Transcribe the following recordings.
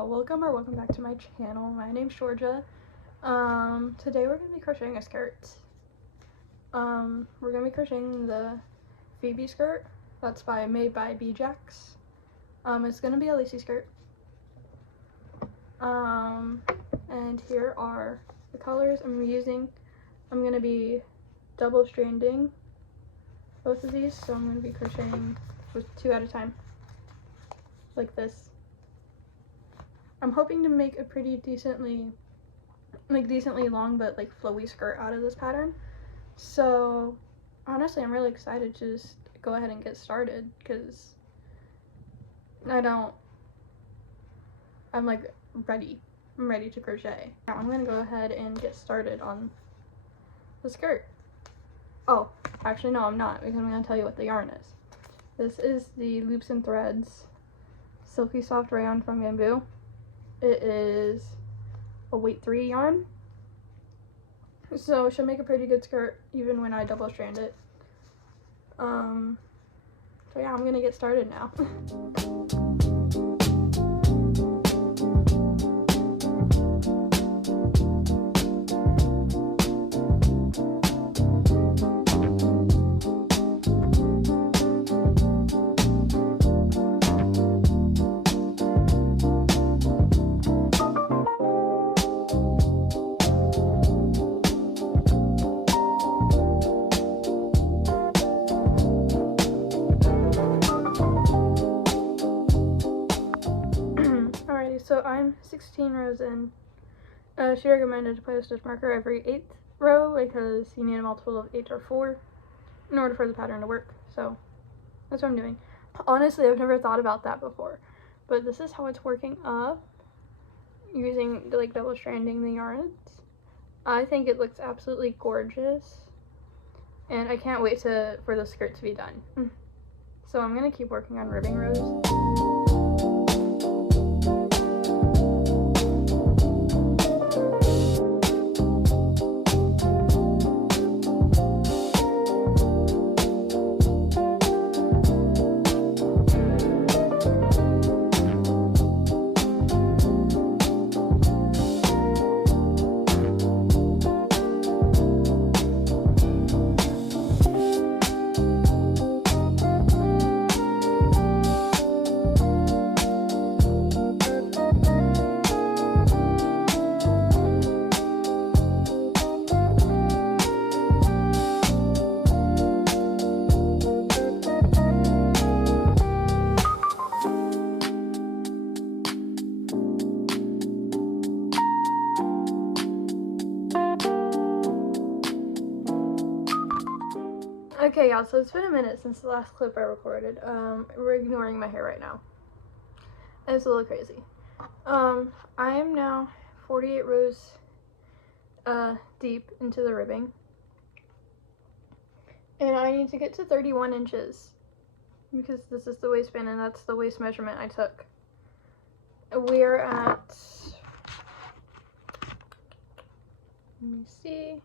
y'all, welcome back to my channel. My name's Georgia. Today we're gonna be crocheting a skirt. We're gonna be crocheting the Phoebe skirt that's made by Bjax. It's gonna be a lacy skirt. And here are the colors I'm gonna be double stranding both of these, so I'm gonna be crocheting with 2 at a time, like this. I'm hoping to make a pretty decently long but like flowy skirt out of this pattern. So honestly, I'm really excited to just go ahead and get started because I'm like ready. I'm ready to crochet. Now I'm gonna go ahead and get started on the skirt. Oh, actually no, I'm not, because I'm gonna tell you what the yarn is. This is the Loops and Threads Silky Soft Rayon from Bamboo. It is a weight 3 yarn, so it should make a pretty good skirt even when I double strand it. So yeah, I'm gonna get started now. So I'm 16 rows in. She recommended to play a stitch marker every 8th row because you need a multiple of 8 or 4 in order for the pattern to work. So that's what I'm doing. Honestly, I've never thought about that before, but this is how it's working up using like double stranding the yarns. I think it looks absolutely gorgeous, and I can't wait for the skirt to be done. So I'm gonna keep working on ribbing rows. Okay, y'all, so it's been a minute since the last clip I recorded. We're ignoring my hair right now. And it's a little crazy. I am now 48 rows deep into the ribbing. And I need to get to 31 inches because this is the waistband and that's the waist measurement I took. We're at, let me see.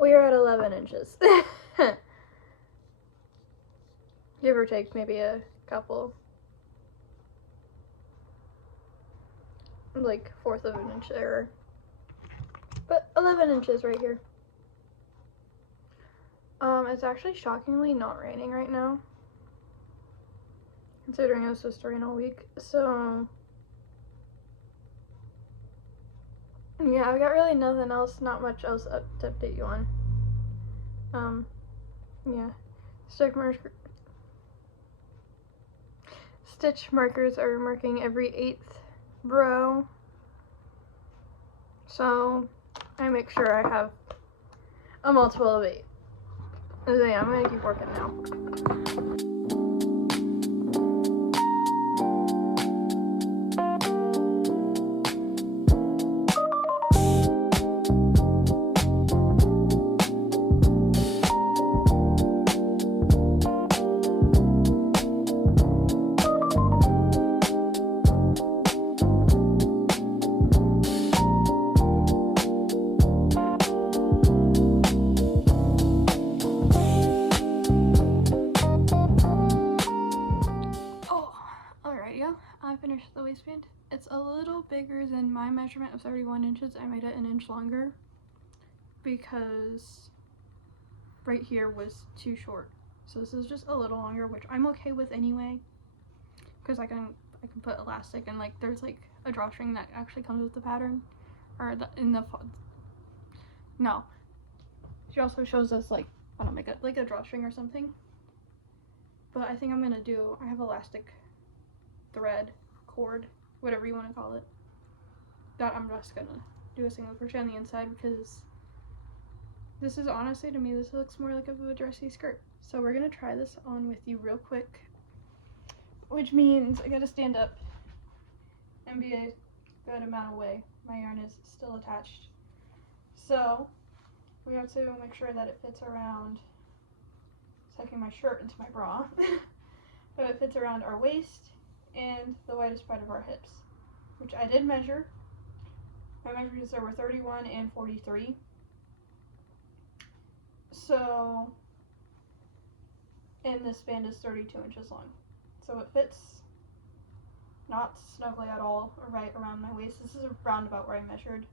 We are at 11 inches. Give or take maybe a couple. Like 1/4 of an inch error. But 11 inches right here. It's actually shockingly not raining right now, considering it was supposed to rain all week. So yeah, I've got really nothing else, not much else to update you on. Yeah, stitch markers are marking every 8th row, so I make sure I have a multiple of 8. So yeah, I'm gonna keep working now. I finished the waistband. It's a little bigger than my measurement of 31 inches. I made it an inch longer because right here was too short. So this is just a little longer, which I'm okay with anyway, because I can put elastic, and like there's like a drawstring that actually comes with the pattern, or no. She also shows us like, I don't make it like a drawstring or something. But I think I'm gonna do, I have elastic thread, cord, whatever you want to call it, that I'm just gonna do a single crochet on the inside, because this is honestly, to me, this looks more like a dressy skirt. So we're gonna try this on with you real quick, which means I gotta stand up and be a good amount away. My yarn is still attached. So we have to make sure that it fits around, tucking my shirt into my bra, but it fits around our waist and the widest part of our hips, which I did measure. My measurements were 31 and 43. So, and this band is 32 inches long. So it fits not snugly at all, or right around my waist. This is around about where I measured.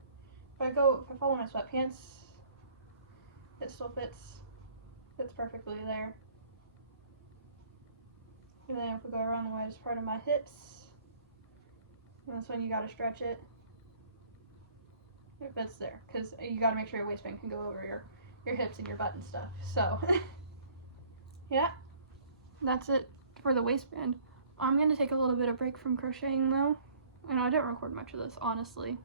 If I follow my sweatpants, it still fits perfectly there. And then if we go around the widest part of my hips, and this one you gotta stretch it, it fits there, because you gotta make sure your waistband can go over your hips and your butt and stuff. So yeah, that's it for the waistband. I'm gonna take a little bit of break from crocheting though. I know I didn't record much of this, honestly,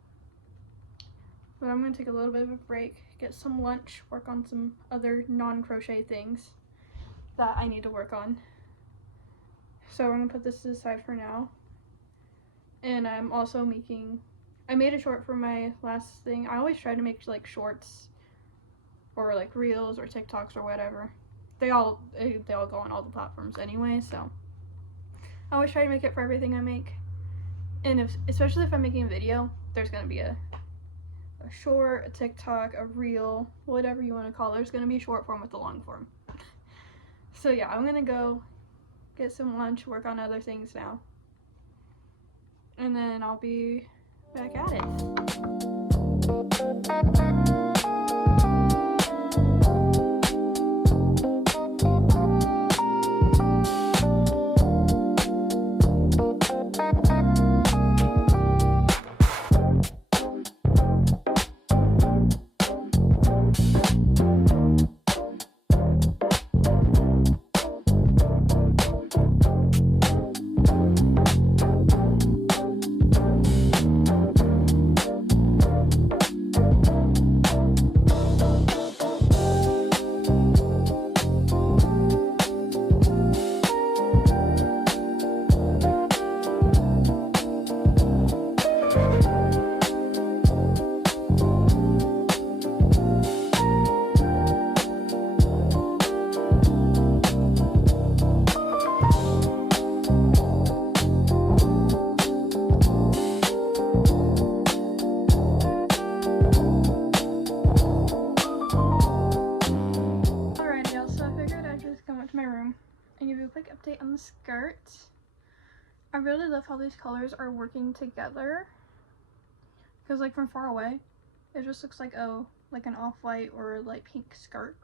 but I'm gonna take a little bit of a break, get some lunch, work on some other non-crochet things that I need to work on. So we're gonna put this to the side for now. And I'm also I made a short for my last thing. I always try to make like shorts or like reels or TikToks or whatever. They all go on all the platforms anyway, so I always try to make it for everything I make. And especially if I'm making a video, there's gonna be a short, a TikTok, a reel, whatever you want to call it. There's gonna be short form with the long form. So yeah, I'm gonna go get some lunch, work on other things now, and then I'll be back at it. Quick update on the skirt. I really love how these colors are working together, because like from far away it just looks like an off-white or light pink skirt.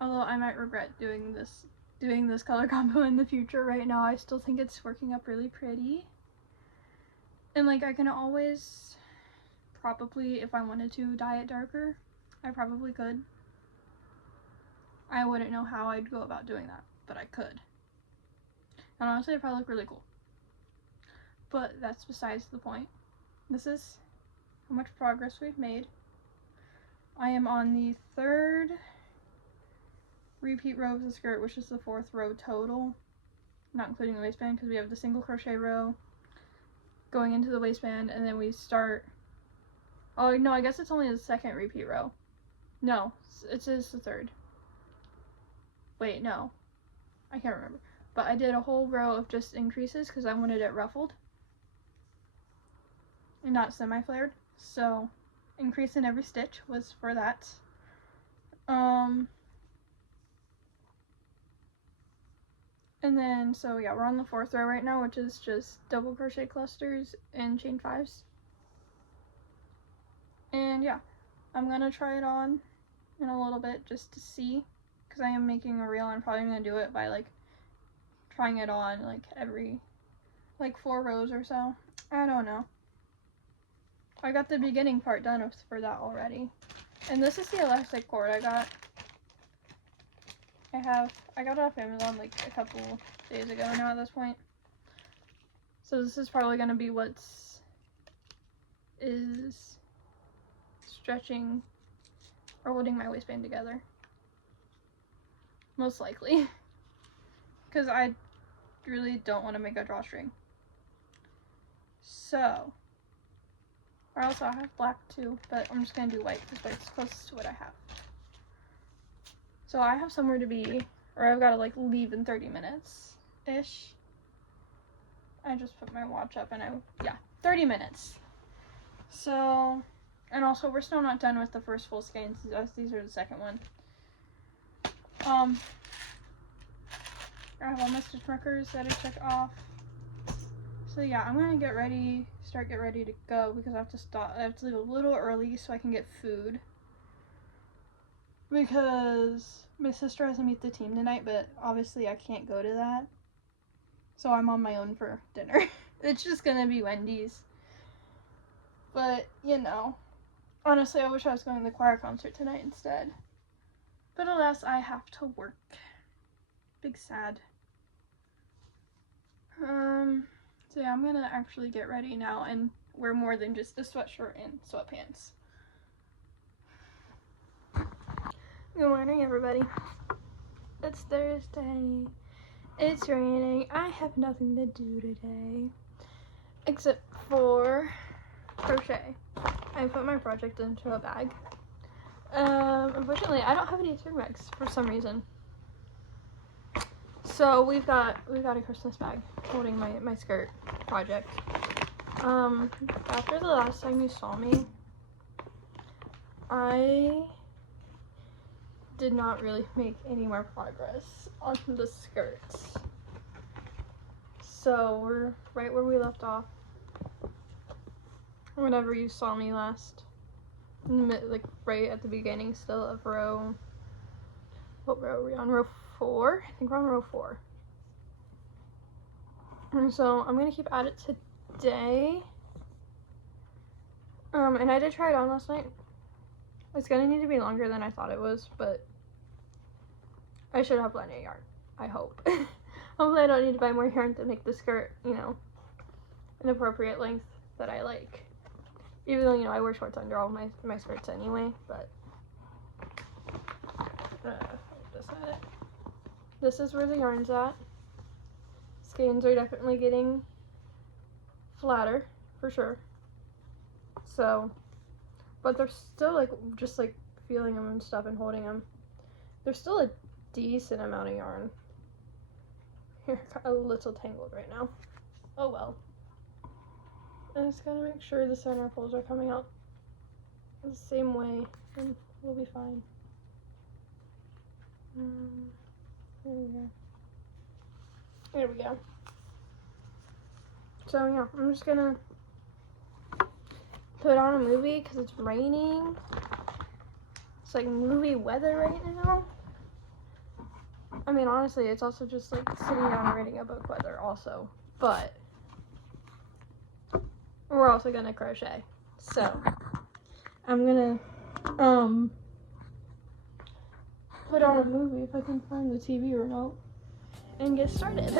Although I might regret doing this color combo in the future. Right now I still think it's working up really pretty, and like I can always probably, if I wanted to dye it darker, I probably could. I wouldn't know how I'd go about doing that, but I could. And honestly, it'd probably look really cool. But that's besides the point. This is how much progress we've made. I am on the 3rd repeat row of the skirt, which is the 4th row total, not including the waistband, because we have the single crochet row going into the waistband, and then we start, oh no, I guess it's only the 2nd repeat row. No, it says the 3rd. Wait, no, I can't remember. But I did a whole row of just increases because I wanted it ruffled and not semi-flared. So increase in every stitch was for that. And then, so yeah, we're on the 4th row right now, which is just double crochet clusters and chain 5s. And yeah, I'm gonna try it on in a little bit just to see, because I am making a reel. I'm probably gonna do it by like trying it on like every like 4 rows or so. I don't know. I got the beginning part done for that already. And this is the elastic cord I got. I got it off Amazon like a couple days ago now at this point. So this is probably gonna be is stretching or holding my waistband together. Most likely. Because I really don't want to make a drawstring. So, or else I have black too, but I'm just gonna do white because white's closest to what I have. So I have somewhere to be, or I've got to like leave in 30 minutes-ish. I just put my watch up and yeah, 30 minutes. So, and also we're still not done with the first full skeins, as these are the second one. I have all my stitch markers that I check off. So yeah, I'm gonna get ready to go because I have to leave a little early so I can get food. Because my sister has to meet the team tonight, but obviously I can't go to that. So I'm on my own for dinner. It's just gonna be Wendy's. But, you know, honestly I wish I was going to the choir concert tonight instead. But alas, I have to work. Big sad. So yeah, I'm gonna actually get ready now and wear more than just a sweatshirt and sweatpants. Good morning, everybody. It's Thursday. It's raining. I have nothing to do today except for crochet. I put my project into a bag. Unfortunately, I don't have any turn bags for some reason. So we've got a Christmas bag holding my skirt project. After the last time you saw me, I did not really make any more progress on the skirts. So we're right where we left off whenever you saw me last. Like right at the beginning still of row. What row are we on? Row 4? I think we're on row 4. And so I'm gonna keep at it today. And I did try it on last night. It's gonna need to be longer than I thought it was, but I should have plenty of yarn, I hope. Hopefully I don't need to buy more yarn to make the skirt, you know, an appropriate length that I like. Even though, you know, I wear shorts under all my skirts anyway, but this is where the yarn's at. Skeins are definitely getting flatter, for sure. So, but they're still like, just like feeling them and stuff and holding them. There's still a decent amount of yarn. Here, got a little tangled right now. Oh well. I just gotta make sure the center pulls are coming out the same way and we'll be fine. There we go. There we go. So yeah, I'm just gonna put on a movie because it's raining. It's like movie weather right now. I mean, honestly, it's also just like sitting down and reading a book weather also, but we're also gonna crochet. So I'm gonna put on a movie if I can find the TV remote and get started.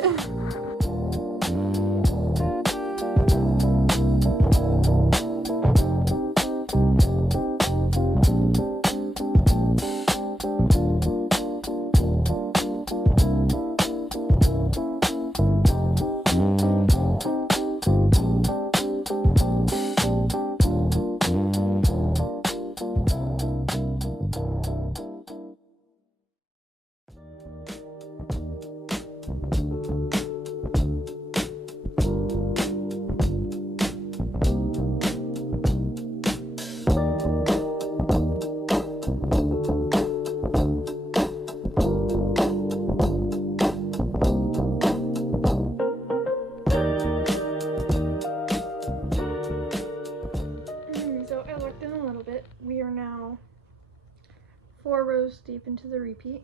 4 rows deep into the repeat.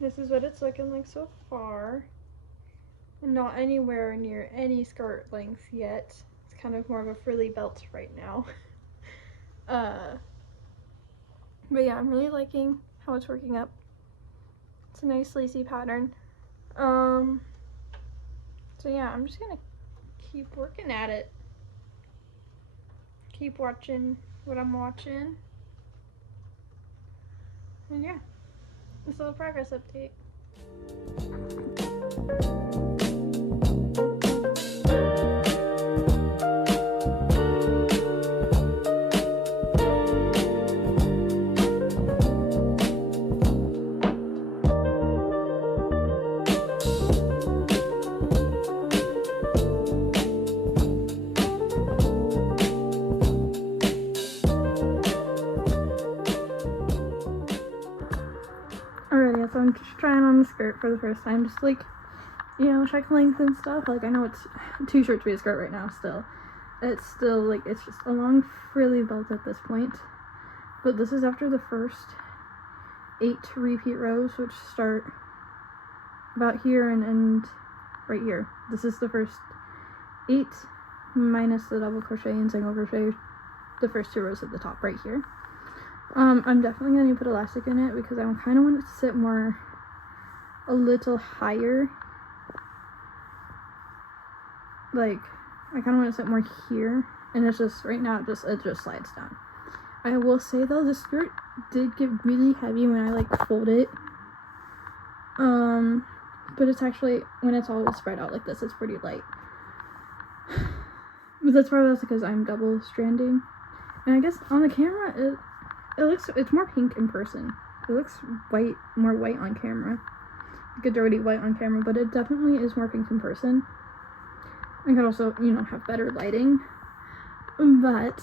This is what it's looking like so far. Not anywhere near any skirt length yet. It's kind of more of a frilly belt right now. But yeah, I'm really liking how it's working up. It's a nice lacy pattern. So yeah, I'm just gonna keep working at it. Keep watching what I'm watching. And yeah, this little progress update. Alrighty, so I'm just trying on the skirt for the first time, just like, you know, check length and stuff. Like, I know it's too short to be a skirt right now still. It's still, like, it's just a long frilly belt at this point. But this is after the first 8 repeat rows, which start about here and end right here. This is the first 8 minus the double crochet and single crochet, the first 2 rows at the top right here. I'm definitely going to put elastic in it because I kind of want it to sit more, a little higher. Like, I kind of want it to sit more here, and it's just, right now, it just slides down. I will say though, the skirt did get really heavy when I like fold it. But it's actually, when it's all spread out like this, it's pretty light. But that's probably also because I'm double stranding. And I guess on the camera, it's more pink in person. It looks white, more white on camera. Like a dirty white on camera, but it definitely is more pink in person. I could also, you know, have better lighting. But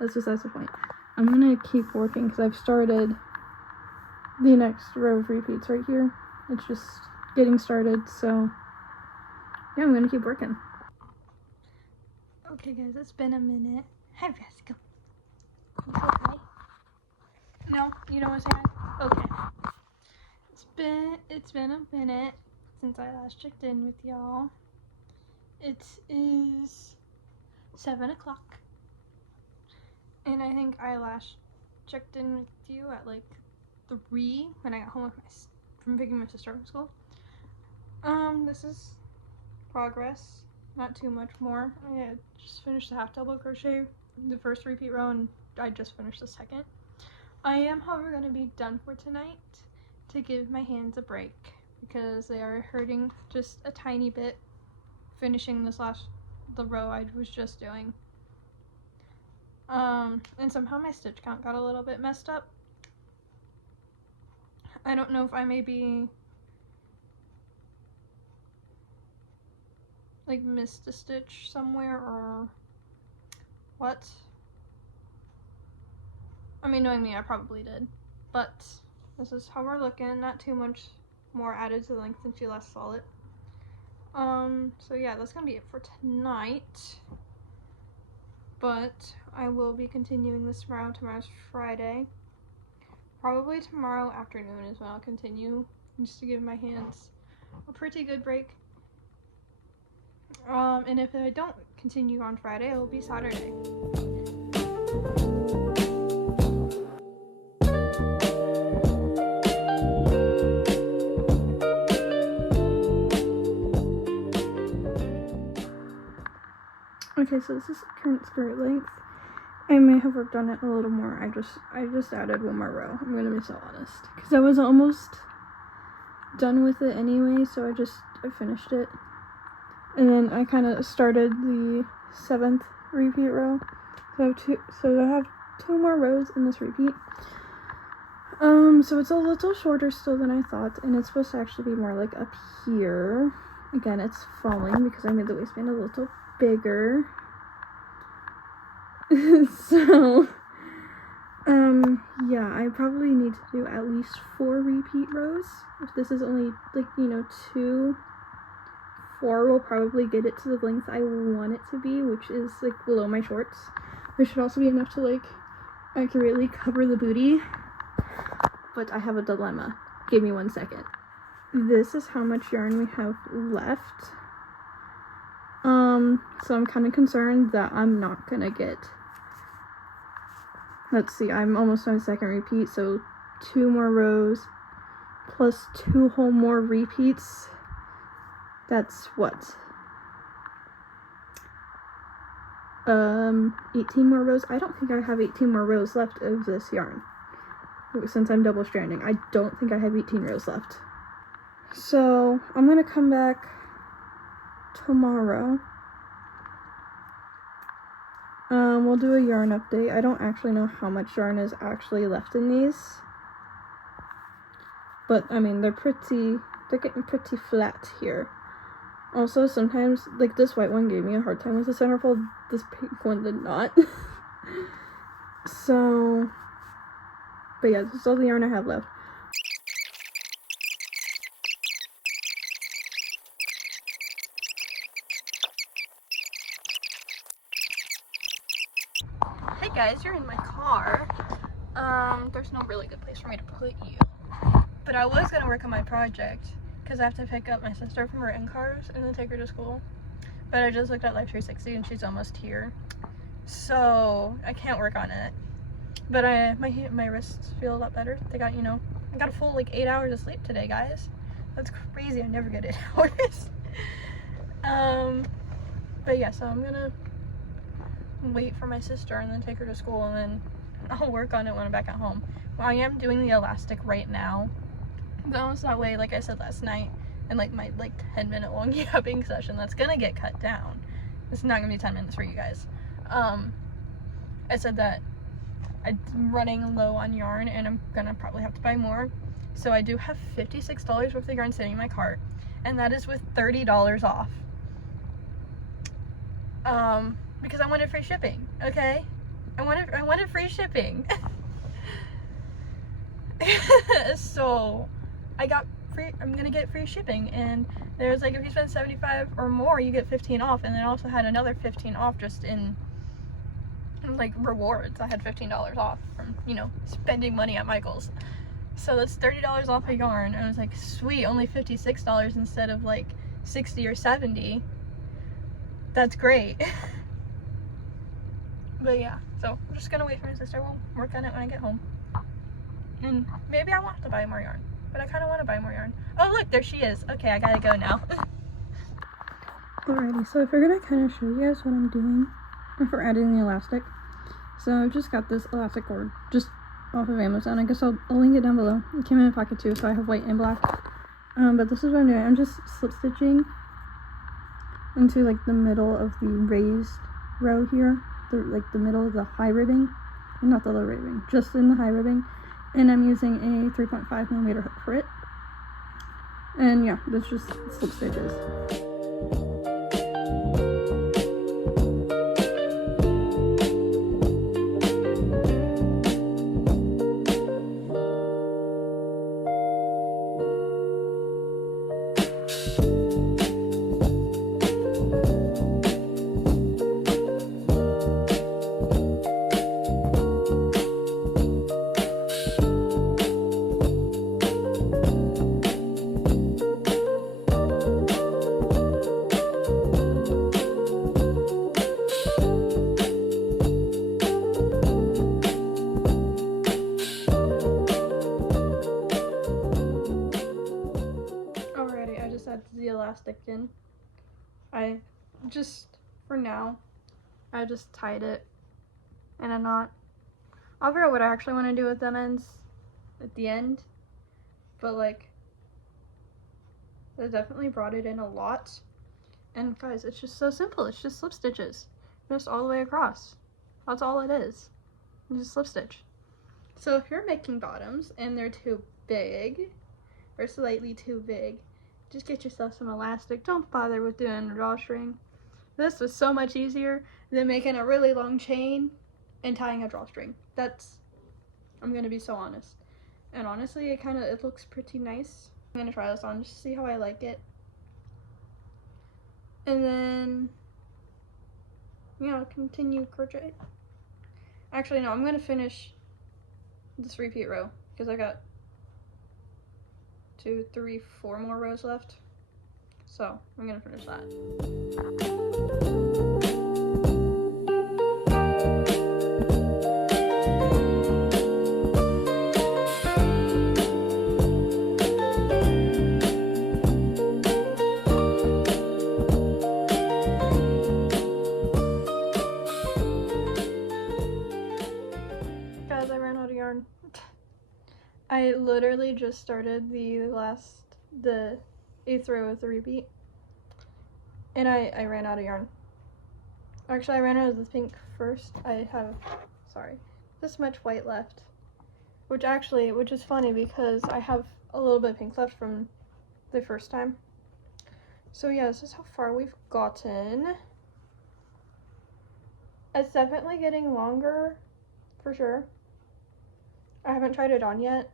that's the point. I'm gonna keep working because I've started the next row of repeats right here. It's just getting started, so yeah, I'm gonna keep working. Okay guys, it's been a minute. Hi Vasco. Okay. No, you don't want to say hi? Okay. It's been a minute since I last checked in with y'all. It is 7 o'clock. And I think I last checked in with you at like 3 when I got home from picking my sister up from school. This is progress. Not too much more. I just finished the half double crochet, the first repeat row, and I just finished the second. I am, however, going to be done for tonight to give my hands a break because they are hurting just a tiny bit finishing the row I was just doing. And somehow my stitch count got a little bit messed up. I don't know if I maybe like missed a stitch somewhere or what. I mean, knowing me, I probably did. But this is how we're looking. Not too much more added to the length since you last saw it. So yeah, that's gonna be it for tonight. But I will be continuing this tomorrow. Tomorrow's Friday. Probably tomorrow afternoon is when I'll continue, just to give my hands a pretty good break. And if I don't continue on Friday, it will be Saturday. Okay, so this is current skirt length. I may have worked on it a little more. I just added 1 more row. I'm gonna be so honest, because I was almost done with it anyway, so I finished it. And then I kind of started the 7th repeat row. So I have 2 more rows in this repeat. So it's a little shorter still than I thought, and it's supposed to actually be more like up here. Again, it's falling because I made the waistband a little bigger. So, yeah, I probably need to do at least 4 repeat rows. If this is only, like, you know, 2, 4 will probably get it to the length I want it to be, which is, like, below my shorts. Which should also be enough to, like, accurately cover the booty, but I have a dilemma. Give me 1 second. This is how much yarn we have left. So I'm kind of concerned that I'm not gonna get, let's see, I'm almost on a second repeat, so 2 more rows plus 2 whole more repeats. That's what? 18 more rows. I don't think I have 18 more rows left of this yarn. Since I'm double stranding, I don't think I have 18 rows left. So I'm gonna come back tomorrow. We'll do a yarn update. I don't actually know how much yarn is actually left in these, but I mean they're getting pretty flat here. Also, sometimes, like, this white one gave me a hard time with the centerfold, this pink one did not. So, but yeah, this is all the yarn I have left. Hey guys, you're in my car. There's no really good place for me to put you. But I was gonna work on my project, because I have to pick up my sister from her in-cars and then take her to school. But I just looked at Life 360 and she's almost here. So I can't work on it. But my wrists feel a lot better. They got, you know, I got a full like 8 hours of sleep today, guys. That's crazy. I never get 8 hours. But yeah, so I'm gonna wait for my sister and then take her to school, and then I'll work on it when I'm back at home. Well, I am doing the elastic right now. That way, like I said last night, in like my 10-minute long yapping session, that's gonna get cut down. It's not gonna be 10 minutes for you guys. I said that I'm running low on yarn and I'm gonna probably have to buy more. So I do have $56 worth of yarn sitting in my cart, and that is with $30 off. Because I wanted free shipping, okay? I wanted free shipping. So I'm gonna get free shipping, and there's like, if you spend $75 or more, you get 15 off, and then I also had another 15 off just in like rewards. I had $15 off from, you know, spending money at Michael's. So that's $30 off a yarn, and I was like, sweet, only $56 instead of like 60 or 70. That's great. But yeah, so I'm just gonna wait for my sister. We'll work on it when I get home. And maybe I want to buy more yarn, but I kind of want to buy more yarn. Oh look, there she is. Okay, I gotta go now. Alrighty, so I figured I'd kind of show you guys what I'm doing for adding the elastic. So I've just got this elastic cord just off of Amazon. I guess I'll link it down below. It came in a pocket too, so I have white and black. But this is what I'm doing. I'm just slip stitching into like the middle of the raised row here, the middle of the high ribbing, not the low ribbing, just in the high ribbing. And I'm using a 3.5mm hook for it. And yeah, that's just slip stitches. The elastic in. For now, I just tied it in a knot. I'll figure out what I actually want to do with them ends at the end, but like, I definitely brought it in a lot. And guys, it's just so simple. It's just slip stitches, just all the way across. That's all it is. You just slip stitch. So if you're making bottoms and they're too big or slightly too big, just get yourself some elastic. Don't bother with doing a drawstring. This was so much easier than making a really long chain and tying a drawstring. I'm gonna be so honest. And honestly, it looks pretty nice. I'm gonna try this on just to see how I like it. And then, you know, continue crochet. Actually, no, I'm gonna finish this repeat row because I got 2, 3, 4 more rows left. So I'm gonna finish that. Guys, I ran out of yarn. I literally just started the 8th row of the repeat, and I ran out of yarn. Actually, I ran out of the pink first. I have, sorry, this much white left, which is funny because I have a little bit of pink left from the first time. So yeah, this is how far we've gotten. It's definitely getting longer, for sure. I haven't tried it on yet.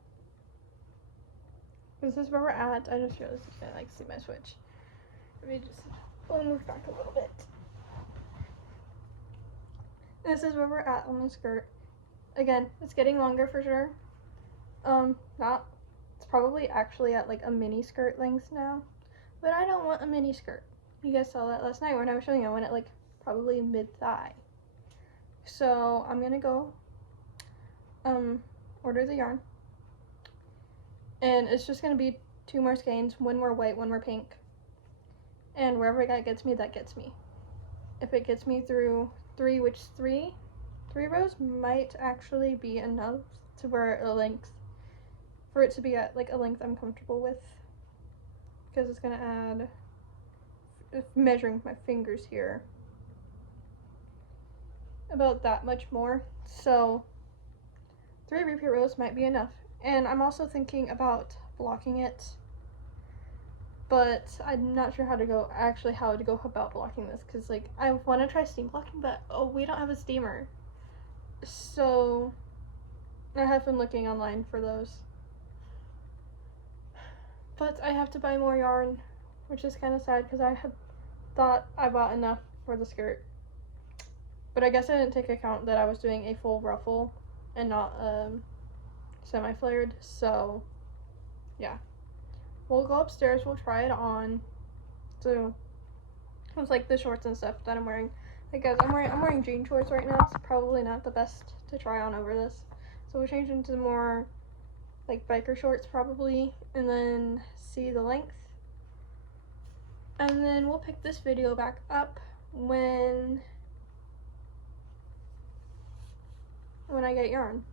This is where we're at. I just realized I can't like see my switch. Let me just move back a little bit. This is where we're at on the skirt. Again, it's getting longer for sure. It's probably actually at like a mini skirt length now, but I don't want a mini skirt. You guys saw that last night when I was showing you. I went at like probably mid-thigh. So I'm gonna go order the yarn, and it's just gonna be 2 more skeins, 1 more white, 1 more pink, and wherever that gets me, that gets me. If it gets me through 3, which 3 rows might actually be enough to where for it to be at like a length I'm comfortable with, because it's gonna add, measuring my fingers here, about that much more. So 3 repeat rows might be enough. And I'm also thinking about blocking it, but I'm not sure how to go about blocking this, because like I want to try steam blocking, but we don't have a steamer. So I have been looking online for those, but I have to buy more yarn, which is kind of sad because I had thought I bought enough for the skirt, but I guess I didn't take account that I was doing a full ruffle and not semi-flared. So yeah, we'll go upstairs, we'll try it on. So it's like the shorts and stuff that I'm wearing. Like guys, I'm wearing jean shorts right now. It's probably not the best to try on over this, so we'll change into more like biker shorts probably, and then see the length, and then we'll pick this video back up when I get yarn,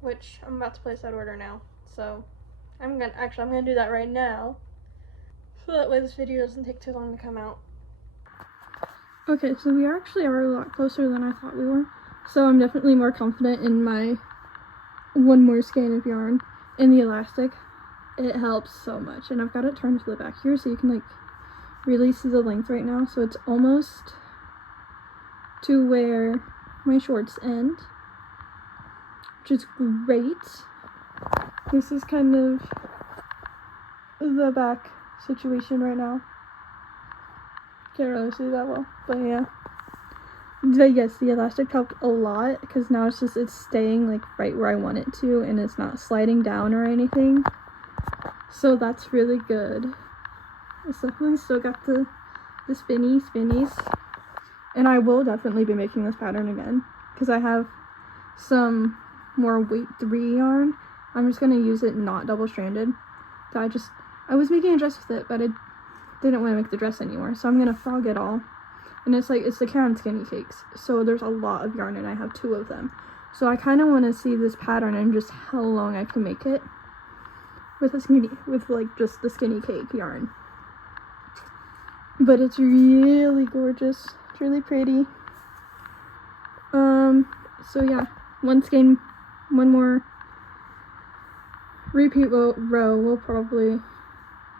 which I'm about to place that order now. So I'm gonna do that right now, so that way this video doesn't take too long to come out. Okay, so we actually are a lot closer than I thought we were, so I'm definitely more confident in my 1 more skein of yarn. And the elastic, it helps so much, and I've got it turned to the back here so you can like really see the length right now. So it's almost to where my shorts end, which is great. This is kind of the back situation right now. Can't really see that well, but yeah. But yes, the elastic helped a lot, because now it's staying like right where I want it to, and it's not sliding down or anything. So that's really good. It's definitely still got the spinnies. And I will definitely be making this pattern again, because I have some more weight 3 yarn. I'm just gonna use it not double stranded. I was making a dress with it, but I didn't want to make the dress anymore, so I'm gonna frog it all. And it's the Karen Skinny Cakes, so there's a lot of yarn, and I have 2 of them. So I kind of want to see this pattern and just how long I can make it with just the Skinny Cake yarn. But it's really gorgeous. It's really pretty. So yeah, 1 skein, 1 more repeat row will probably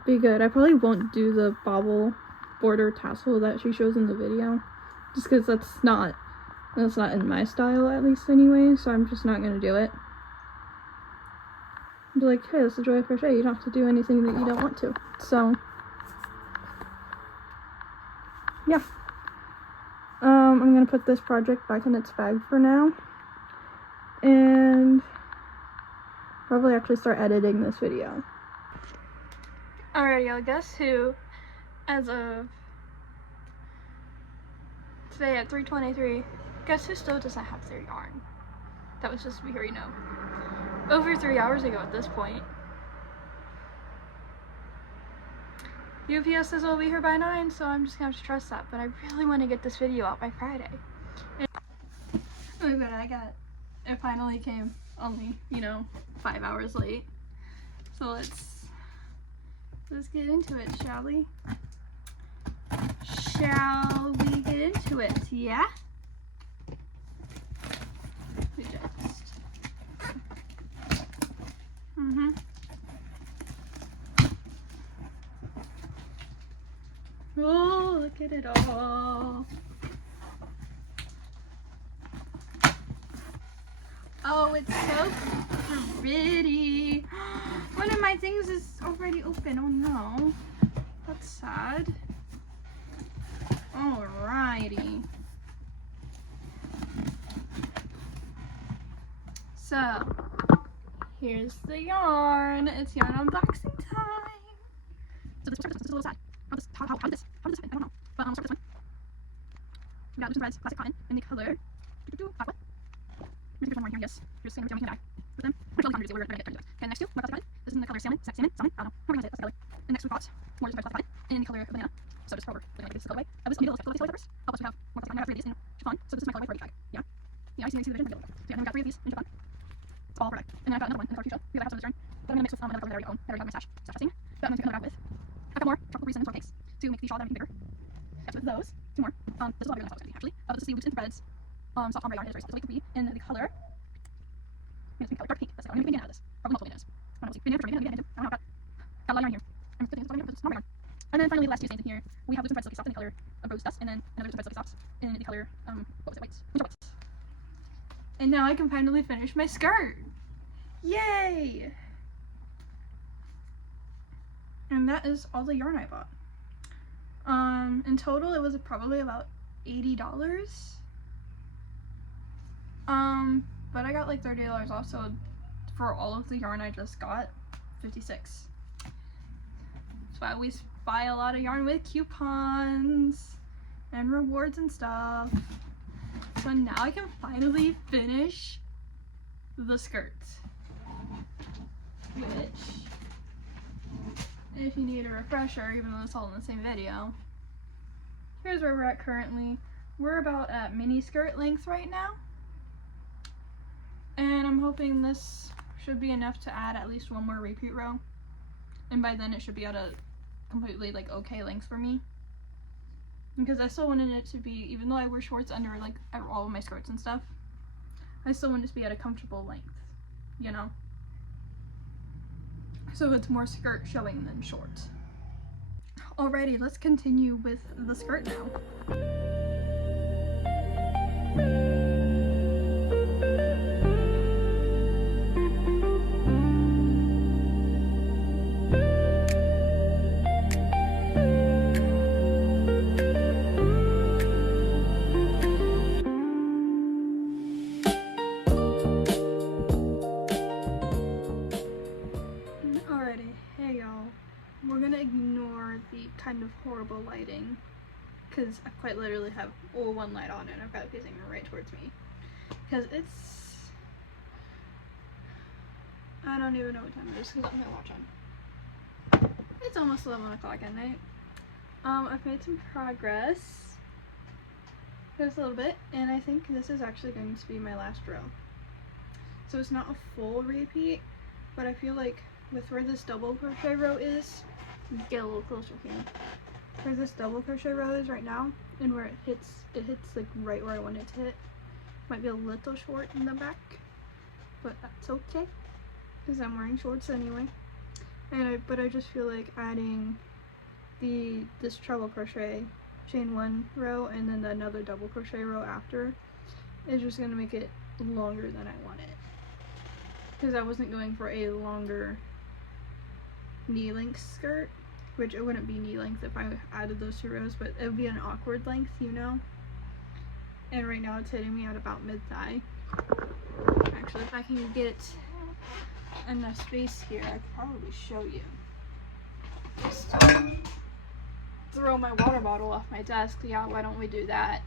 be good. I probably won't do the bobble border tassel that she shows in the video, just because that's not in my style, at least anyway, so I'm just not gonna do it. Be like, hey, this is Joy of Crochet, you don't have to do anything that you don't want to. So yeah, I'm gonna gonna put this project back in its bag for now, and probably actually start editing this video. Alrighty, y'all, guess who, as of today at 3:23, guess who still doesn't have their yarn? That was just before, you know, over 3 hours ago at this point. UPS says it'll be here by 9, so I'm just gonna have to trust that, but I really want to get this video out by Friday. Oh god, it finally came, only, you know, 5 hours late. So let's get into it, shall we? Shall we get into it, yeah? We just... Oh, look at it all. Oh, it's so pretty. One of my things is already open. Oh no. That's sad. Alrighty. So, here's the yarn. It's yarn unboxing time. So this is a little sad. How did this happen? I don't know. But start with this one. We got loosened threads, classic cotton, in the color. Aqua. Here's one more here, yes. Here's the same we can die with them. We're going to we're gonna get into it. Okay, next two, more classic cotton. This is in the color salmon. I don't know. How we're gonna say it. That's the color. And next we've got more loosened threads, classic cotton, in the color of banana. So just over. We're gonna get this colorway. This is the colorway first. Plus we have more classic cotton. I have 3 of these in chiffon. So this is my colorway for 85. Yeah. Yeah, I see the vision. So yeah, then we got 3 of these in chiffon. It's all product. And then I've got another one in the color fuchsia. We have a house of this yarn. But I'm gonna mix with another color that I already own. That I already have my stash testing. That I'm gonna another with. I've got more chocolate resin and cakes to make the shawl that I'm bigger. With those, 2 more. This is a lot bigger than I thought it was going to be, actually. This is the loosened threads, soft ombre yarn. It is very soft. It's like in the color. It's the color dark pink. That's the color. I'm making out of this. Probably multiple bananas. I don't know. Banana for me. I don't know. Got a lot of yarn here. I'm putting this ombre yarn. And then finally, the last 2 stains in here. We have loosened threads silky soft in the color of rose dust, and then another loosened threads silky soft in the color what was it? Whites. Winter whites. And now I can finally finish my skirt. Yay! And that is all the yarn I bought. In total, it was probably about $80. But I got like $30 off, so for all of the yarn I just got, $56. So I always buy a lot of yarn with coupons and rewards and stuff. So now I can finally finish the skirt. Which, if you need a refresher, even though it's all in the same video, here's where we're at currently. We're about at mini skirt length right now. And I'm hoping this should be enough to add at least 1 more repeat row. And by then it should be at a completely like okay length for me. Because I still wanted it to be, even though I wear shorts under like all of my skirts and stuff, I still want it to be at a comfortable length, you know? So it's more skirt showing than short. Alrighty, let's continue with the skirt now. Kind of horrible lighting, because I quite literally have one light on and I've got it facing right towards me, because it's, I don't even know what time it is because I don't have a watch on. It's almost 11 o'clock at night. I've made some progress just a little bit, and I think this is actually going to be my last row. So it's not a full repeat, but I feel like with where this double crochet row is, get a little closer here. Where this double crochet row is right now, and where it hits like right where I want it to hit. Might be a little short in the back, but that's okay, because I'm wearing shorts anyway. And but I just feel like adding this treble crochet chain 1 row and then another double crochet row after is just gonna make it longer than I want it. Because I wasn't going for a longer knee length skirt, which it wouldn't be knee length if I added those 2 rows, but it would be an awkward length, you know. and right now it's hitting me at about mid-thigh. Actually, if I can get enough space here, I could probably show you. Just throw my water bottle off my desk. Yeah, why don't we do that?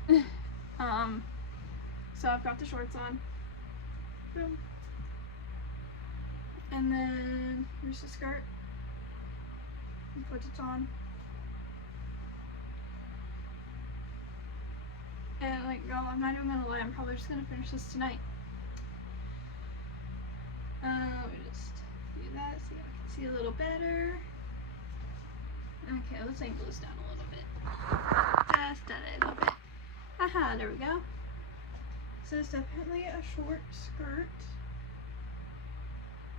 So I've got the shorts on. Boom. And then here's the skirt. Put it on. And like, girl, I'm not even gonna lie, I'm probably just gonna finish this tonight. Let me just do that so I can see a little better. Okay, let's angle this down a little bit. Just a little bit. Aha, there we go. So it's definitely a short skirt,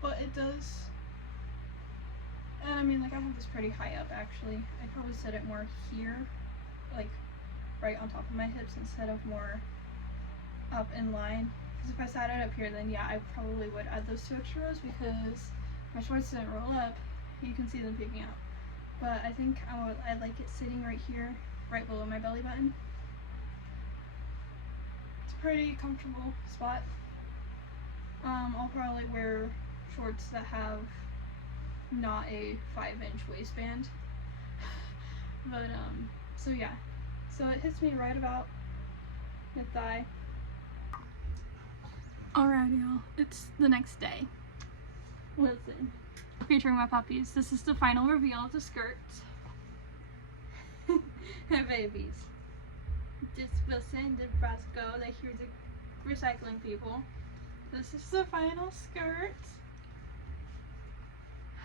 but it does, and I mean, like, I have this pretty high up actually. I'd probably set it more here, like right on top of my hips instead of more up in line. Because if I sat it up here, then yeah, I probably would add those 2 extra rows because my shorts didn't roll up. You can see them peeking out. But I think I like it sitting right here, right below my belly button. It's a pretty comfortable spot. I'll probably wear shorts that have not a 5-inch waistband. But so yeah. So it hits me right about mid-thigh. Alright, y'all, it's the next day. Listen, featuring my puppies. This is the final reveal of the skirt. Babies. This Wilson, Nebraska, like here's the recycling people. This is the final skirt.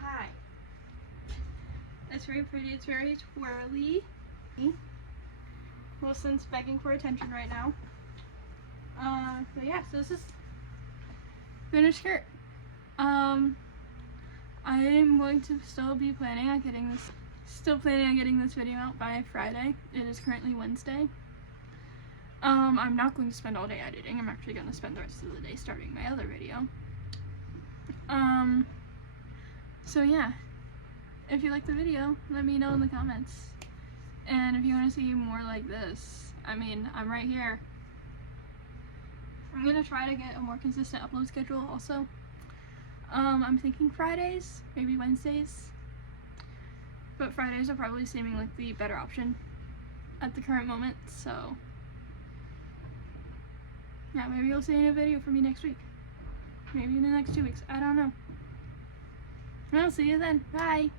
Hi. It's very pretty, it's very twirly. Wilson's begging for attention right now. But yeah, so this is finished skirt. I am going to still planning on getting this video out by Friday. It is currently Wednesday. I'm not going to spend all day editing. I'm actually going to spend the rest of the day starting my other video. So yeah, if you like the video, let me know in the comments. And if you want to see more like this, I mean, I'm right here. I'm going to try to get a more consistent upload schedule also. I'm thinking Fridays, maybe Wednesdays. But Fridays are probably seeming like the better option at the current moment, so yeah, maybe you'll see a new video from me next week. Maybe in the next 2 weeks. I don't know. I'll see you then. Bye!